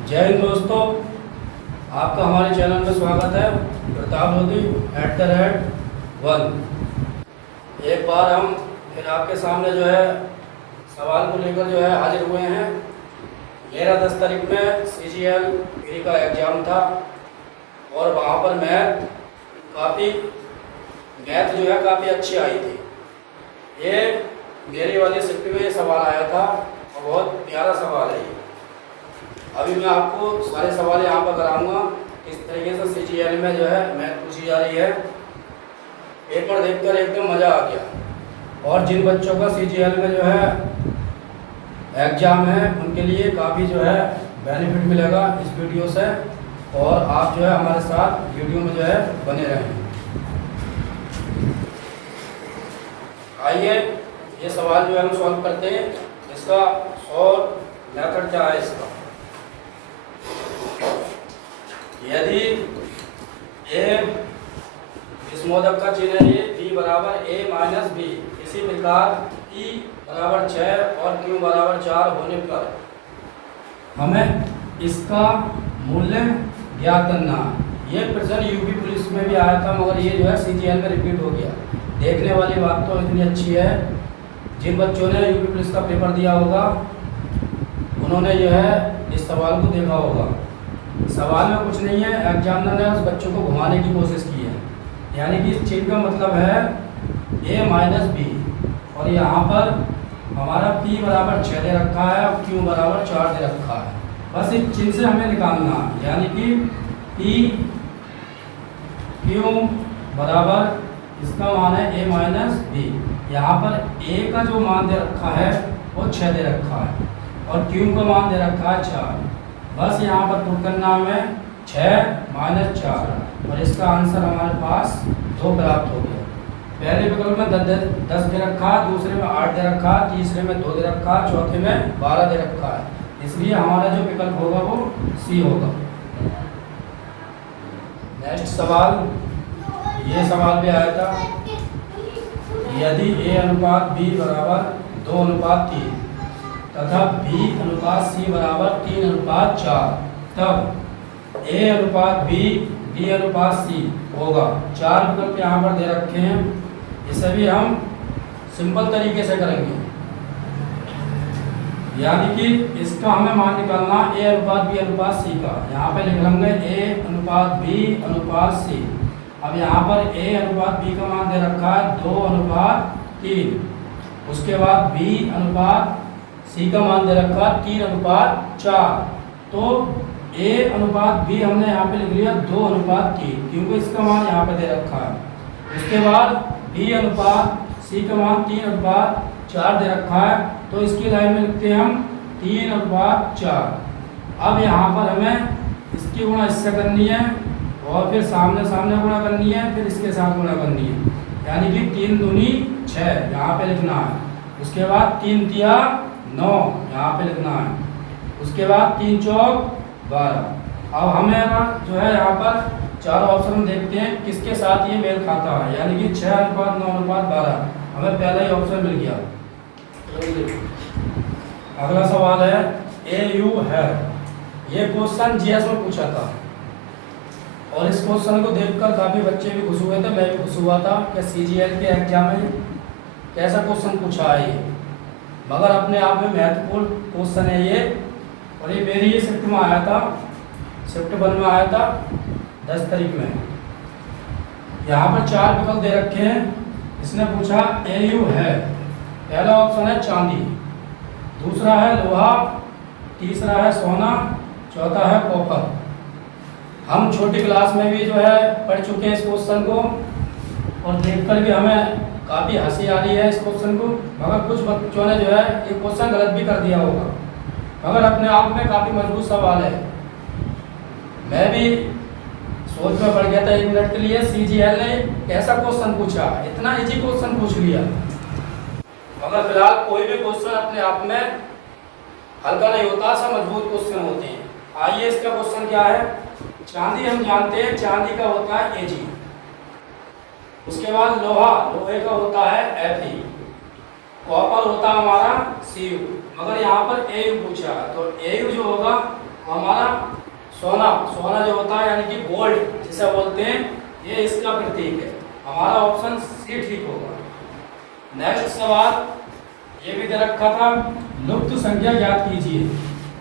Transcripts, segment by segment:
जय हिंद दोस्तों, आपका हमारे चैनल में स्वागत है। प्रताप लोधी @1। एक बार हम फिर आपके सामने जो है सवाल को लेकर जो है हाजिर हुए हैं। मेरा 10 तारीख में CGL प्री का एग्ज़ाम था और वहाँ पर मैथ जो है काफ़ी अच्छी आई थी। ये मेरी वाली शिफ्ट में ये सवाल आया था और बहुत प्यारा सवाल है ये। अभी मैं आपको सारे सवाल यहाँ पर कराऊंगा। इस तरीके से CGL में जो है मैथ पूछी जा रही है। पेपर देखकर एकदम मज़ा आ गया। और जिन बच्चों का CGL में जो है एग्ज़ाम है उनके लिए काफ़ी जो है बेनिफिट मिलेगा इस वीडियो से, और आप जो है हमारे साथ वीडियो में जो है बने रहें। आइए ये सवाल जो है हम सॉल्व करते हैं। इसका सॉल्व मेथड क्या है इसका। यदि a इस मोदक का चिन्ह है b बराबर a माइनस b, इसी प्रकार p बराबर 6 और q बराबर 4 होने पर हमें इसका मूल्य ज्ञात करना। ये प्रश्न यूपी पुलिस में भी आया था, मगर ये जो है CGL में रिपीट हो गया। देखने वाली बात तो इतनी अच्छी है, जिन बच्चों ने यूपी पुलिस का पेपर दिया होगा उन्होंने जो है इस सवाल को देखा होगा। सवाल में कुछ नहीं है, एग्जामिनर ने उस बच्चों को घुमाने की कोशिश की है। यानी कि इस चिन्ह का मतलब है a माइनस b, और यहाँ पर हमारा p बराबर 6 दे रखा है और q बराबर 4 दे रखा है। बस इस चिन्ह से हमें निकालना, यानी कि p q बराबर इसका मान है a माइनस b। यहाँ पर a का जो मान दे रखा है वो 6 दे रखा है और q का मान दे रखा है 4। बस यहाँ पर पुट करना हमें 6 माइनस 4, और इसका आंसर हमारे पास 2 प्राप्त हो गया। पहले विकल्प में 10 दे रखा, दूसरे में 8 दे रखा, तीसरे में 2 दे रखा, चौथे में 12 दे रखा है। इसलिए हमारा जो विकल्प होगा वो C होगा। नेक्स्ट सवाल, ये सवाल भी आया था। यदि a अनुपात b बराबर 2:3 तथा b अनुपात c बराबर 3:4, तब a अनुपात b b अनुपात c होगा। 4 विकल्प यहाँ पर दे रखे हैं, इसे भी हम सिंपल तरीके से करेंगे। यानी कि इसका हमें मान निकालना a अनुपात b अनुपात c का। यहाँ पे लिख लेंगे a अनुपात b अनुपात c। अब यहाँ पर a अनुपात b का मान दे रखा है 2:3, उसके बाद b अनुपात c का मान दे रखा 3:4। तो a अनुपात b हमने यहाँ पे लिख लिया 2:3, क्योंकि इसका मान यहाँ पे दे रखा है। उसके बाद b अनुपात c का मान 3:4 दे रखा है, तो इसकी लाइन में लिखते हैं हम 3:4। अब यहाँ पर हमें इसकी गुणा इससे करनी है और फिर सामने सामने गुणा करनी है, फिर इसके साथ गुणा करनी है। यानी कि 3 दूनी 6 यहाँ पे लिखना है। उसके बाद 3 तिया 9 यहाँ पे लिखना है। उसके बाद 3 चौक 12। अब हमें जो है यहाँ पर चारों ऑप्शन देखते हैं किसके साथ ये मेल खाता है। यानी कि 6:9:12 हमें पहला ही ऑप्शन मिल गया। अगला सवाल है AU है। ये क्वेश्चन GS में पूछा था और इस क्वेश्चन को देखकर काफ़ी बच्चे भी खुश हुए थे, मैं भी खुश हुआ था कि CGL के एग्जाम में कैसा क्वेश्चन पूछा है ये। मगर अपने आप में महत्वपूर्ण क्वेश्चन है ये, और ये मेरी ही शिफ्ट में आया था, शिफ्ट 1 में आया था 10 तारीख में। यहाँ पर 4 विकल्प दे रखे हैं। इसने पूछा AU है। पहला ऑप्शन है चांदी, दूसरा है लोहा, तीसरा है सोना, चौथा है कॉपर। हम छोटी क्लास में भी जो है पढ़ चुके हैं इस क्वेश्चन को, और देखकर भी हमें काफ़ी हंसी आ रही है इस क्वेश्चन को। मगर कुछ बच्चों ने जो है ये क्वेश्चन गलत भी कर दिया होगा, मगर अपने आप में काफ़ी मजबूत सवाल है। मैं भी सोच में पड़ गया था 1 मिनट के लिए, CGL ने कैसा क्वेश्चन पूछा, इतना इजी क्वेश्चन पूछ लिया। मगर फिलहाल कोई भी क्वेश्चन अपने आप में हल्का नहीं होता, सब मजबूत क्वेश्चन होते हैं। आइए इसका क्वेश्चन क्या है। चांदी हम जानते हैं, चांदी का होता है Ag। उसके बाद लोहा, लोहे का होता है Fe। कॉपर होता है हमारा Cu। मगर यहाँ पर AU पूछा, तो AU जो होगा हमारा सोना, सोना जो होता है यानी कि गोल्ड जिसे बोलते हैं, ये इसका प्रतीक है। हमारा ऑप्शन सी ठीक होगा। नेक्स्ट सवाल ये भी दे रखा था, लुप्त संख्या ज्ञात कीजिए।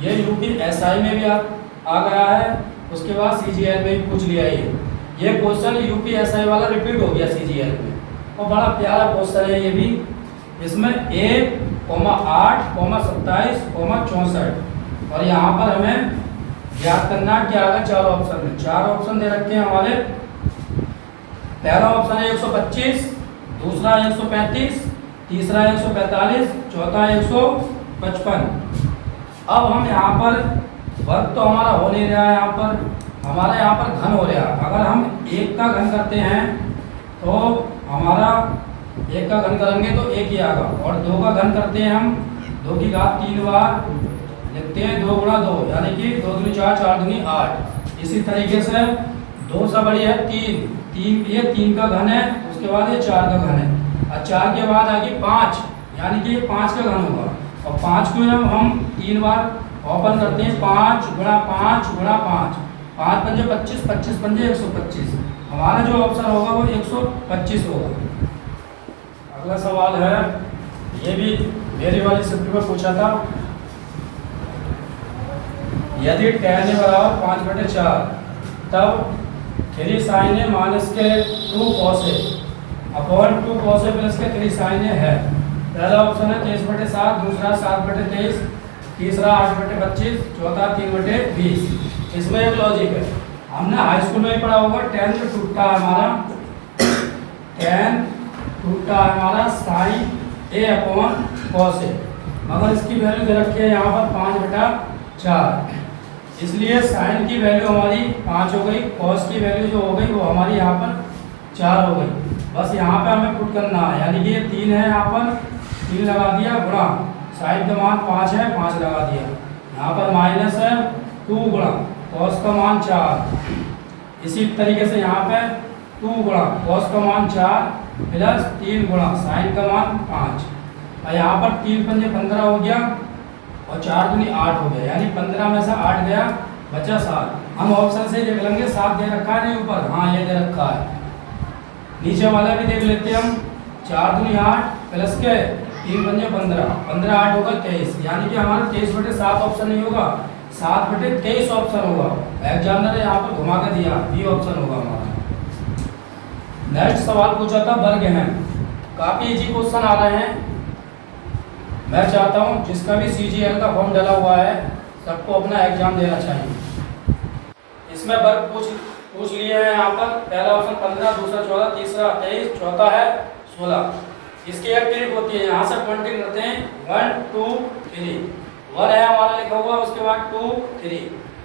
ये यूपीएसआई में भी आ गया है, उसके बाद सीजीएल में भी पूछ लिया। ये क्वेश्चन यूपीएसआई वाला रिपीट हो गया सीजीएल में, और बड़ा प्यारा क्वेश्चन है ये भी। इसमें 1, 8, 27, 64 और यहाँ पर हमें ज्ञात करना क्या आएगा। 4 ऑप्शन में 4 ऑप्शन दे रखे हैं हमारे। पहला ऑप्शन है 125, दूसरा 135, तीसरा 145, चौथा 155। अब हम यहाँ पर वर्ग तो हमारा हो नहीं रहा है, यहाँ पर हमारा यहाँ पर घन हो रहा है। अगर हम 1 का घन करते हैं तो हमारा 1 का घन करेंगे तो 1 ही आएगा, और 2 का घन करते हैं हम 2 की घात 3 बार लिखते हैं, 2 गुणा 2 यानी कि 2 दूनी 4, 4 दूनी 8। इसी तरीके से 2 से बड़ी है 3, ये 3 का घन है, उसके बाद ये 4 का घन है, और 4 के बाद आगे 5 यानी कि ये 5 का घन होगा। और 5 को जब हम 3 बार ओपन करते हैं, 5 गुणा 5 गुणा 5, 5 पंजे 25, 25 पंजे 125। हमारा जो ऑप्शन होगा वो 125 होगा। अगला सवाल है, ये भी मेरी वाली शिफ्ट में पूछा था। यदि tan बराबर 5/4 तब 3 sin A माइनस के 2 cos A upon 2 cos A plus के 3 sin A है। पहला ऑप्शन है 23/7, दूसरा 7/23, तीसरा 8/25, चौथा 3/20। इसमें एक लॉजिक है, हमने हाई स्कूल में ही पढ़ा होगा। tan जो टूटता है हमारा, tan टूटता है हमारा sin A upon cos A, मगर इसकी वैल्यू दे रखी है यहाँ पर 5/4, इसलिए साइन की वैल्यू हमारी 5 हो गई, cos की वैल्यू जो हो गई वो हमारी यहाँ पर 4 हो गई। बस यहाँ पे हमें पुट करना है, यानी कि ये 3 है, यहाँ पर 3 लगा दिया, गुणा साइन का मान 5 है, 5 लगा दिया, यहाँ पर माइनस है 2 गुणा cos का मान 4। इसी तरीके से यहाँ पे 2 गुणा cos का मान 4 प्लस 3 गुणा साइन का मान 5, और यहाँ पर 3 पंजे 15 हो गया, और 4 दूनी 8 हो गया, यानी 15 में से 8 गया, बचा 7। हम ऑप्शन से देख लेंगे 7 दे रखा है नहीं ऊपर, हाँ ये दे रखा है। नीचे वाला भी देख लेते हैं हम, 4 दूनी 8 प्लस के 3 पंजे 15, 15 8 होगा 23, यानी कि हमारा 23/7 ऑप्शन नहीं होगा, 7/23 ऑप्शन होगा। एग्जामिनर ने यहाँ पर घुमा कर दिया, बी ऑप्शन होगा हमारा। नेक्स्ट सवाल पूछा था वर्ग है, काफी इजी क्वेश्चन आ रहे हैं। मैं चाहता हूँ जिसका भी सीजीएल का फॉर्म डाला हुआ है सबको अपना एग्जाम देना चाहिए। इसमें वर्ग पूछ लिए हैं यहाँ पर। पहला ऑप्शन 15, दूसरा 14, तीसरा 23, चौथा है 16। इसकी एक ट्रिक होती है, यहाँ से काउंटिंग करते हैं 1 2 3, 1 है हमारा लिखा हुआ, उसके बाद 2 3,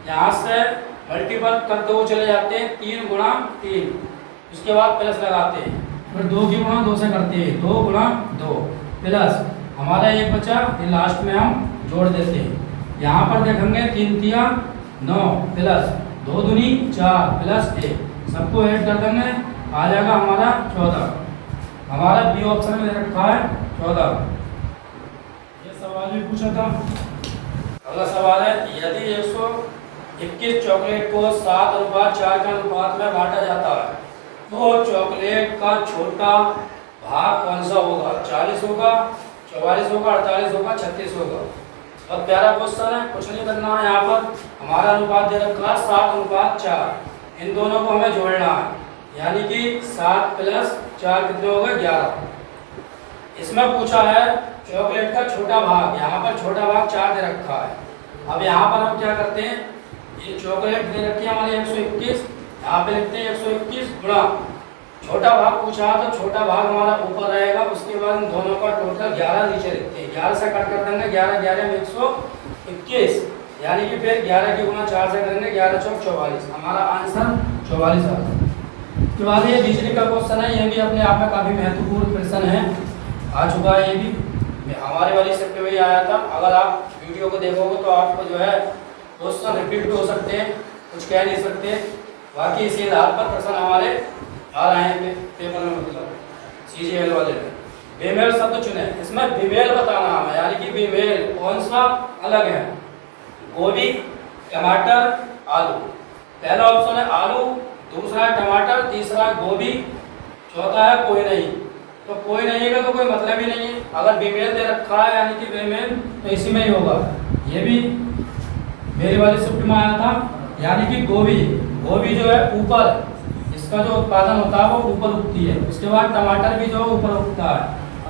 यहाँ से मल्टीपल करते हुए चले जाते हैं, 3 गुणा 3, उसके बाद प्लस लगाते हैं, फिर 2 की गुणा 2 से करते हैं, 2 गुणा 2 प्लस हमारा एक बचा, ये लास्ट में हम जोड़ देते हैं। यहाँ पर देखेंगे 3 तिया 9 प्लस 2 दूनी 4 प्लस 1, सबको ऐड कर देंगे, आ जाएगा हमारा 14। हमारा बी ऑप्शन में दे रखा है 14। ये सवाल भी पूछा था। अगला सवाल है, यदि 121 चॉकलेट को 7/4 के अनुपात में बांटा जाता है तो चॉकलेट का छोटा भाग कौन सा होगा? 40 होगा, 44 होगा, 48 होगा, 36 होगा। और प्यारा क्वेश्चन है, कुछ नहीं करना है। यहाँ पर हमारा अनुपात दे रखा है 7/4, इन दोनों को हमें जोड़ना है, यानी कि 7 प्लस 4 कितने हो गए? 11। इसमें पूछा है चॉकलेट का छोटा भाग, यहाँ पर छोटा भाग 4 दे रखा है। अब यहाँ पर हम क्या करते हैं, ये चॉकलेट दे रखी है हमारी 121, यहाँ पे लिखते हैं 121 गुणा छोटा भाग पूछा तो छोटा भाग हमारा ऊपर रहेगा, उसके बाद इन दोनों का टोटल 11 नीचे लिखते हैं, 11 से कट कर देंगे, 11 11 में 121, यानी कि फिर 11 की गुणा 4 से करेंगे, 11 चौक 44, हमारा आंसर 44 आता है। उसके बाद ये बिजली का क्वेश्चन है, ये भी अपने आप में काफ़ी महत्वपूर्ण प्रश्न है, आ चुका है, ये भी हमारे वाली शिफ्ट में ही आया था। अगर आप वीडियो को देखोगे तो आपको जो है क्वेश्चन रिपीट भी हो सकते हैं, कुछ कह नहीं सकते, बाकी इसी आधार पर प्रश्न हमारे आ रहे हैं पेपर में, मतलब सीजीएल वाले में। फीमेल शब्द चुने, इसमें फीमेल बताना है, यानी कि फीमेल कौन सा अलग है। गोभी, टमाटर, आलू। पहला ऑप्शन है आलू, दूसरा है टमाटर, तीसरा है गोभी, चौथा है कोई नहीं। तो कोई नहीं का तो कोई मतलब ही नहीं है। अगर फीमेल दे रखा है यानी कि फीमेल, तो इसी में ही होगा। ये भी मेरी वाली शिफ्ट में आया था, यानी कि गोभी। गोभी जो है ऊपर, इसका जो उत्पादन होता है वो ऊपर उगती है। उसके बाद टमाटर भी जो है ऊपर उगता है,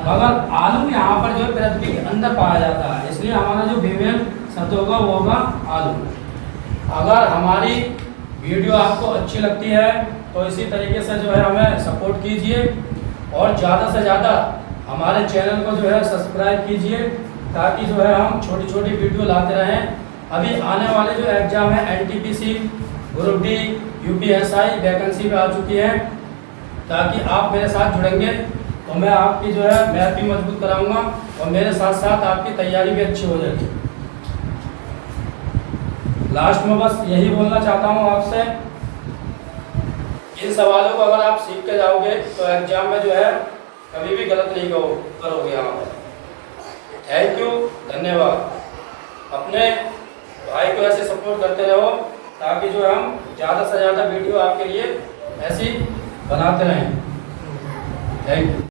मगर आलू यहाँ पर जो है पृथ्वी के अंदर पाया जाता है, इसलिए हमारा जो फीमेल शब्द होगा वो होगा आलू। अगर हमारी वीडियो आपको अच्छी लगती है तो इसी तरीके से जो है हमें सपोर्ट कीजिए और ज़्यादा से ज़्यादा हमारे चैनल को जो है सब्सक्राइब कीजिए, ताकि जो है हम छोटी छोटी वीडियो लाते रहें। अभी आने वाले जो एग्ज़ाम है NTPC, group D, UPSI vacancy पे आ चुकी है, ताकि आप मेरे साथ जुड़ेंगे तो मैं आपकी जो है मैथ भी मजबूत कराऊंगा और मेरे साथ साथ आपकी तैयारी भी अच्छी हो जाएगी। लास्ट में बस यही बोलना चाहता हूँ आपसे, इन सवालों को अगर आप सीख के जाओगे तो एग्जाम में जो है कभी भी गलत नहीं करोगे यहाँ पर। थैंक यू, धन्यवाद। अपने भाई को ऐसे सपोर्ट करते रहो, ताकि जो हम ज़्यादा से ज़्यादा वीडियो आपके लिए ऐसी बनाते रहें। Thank you.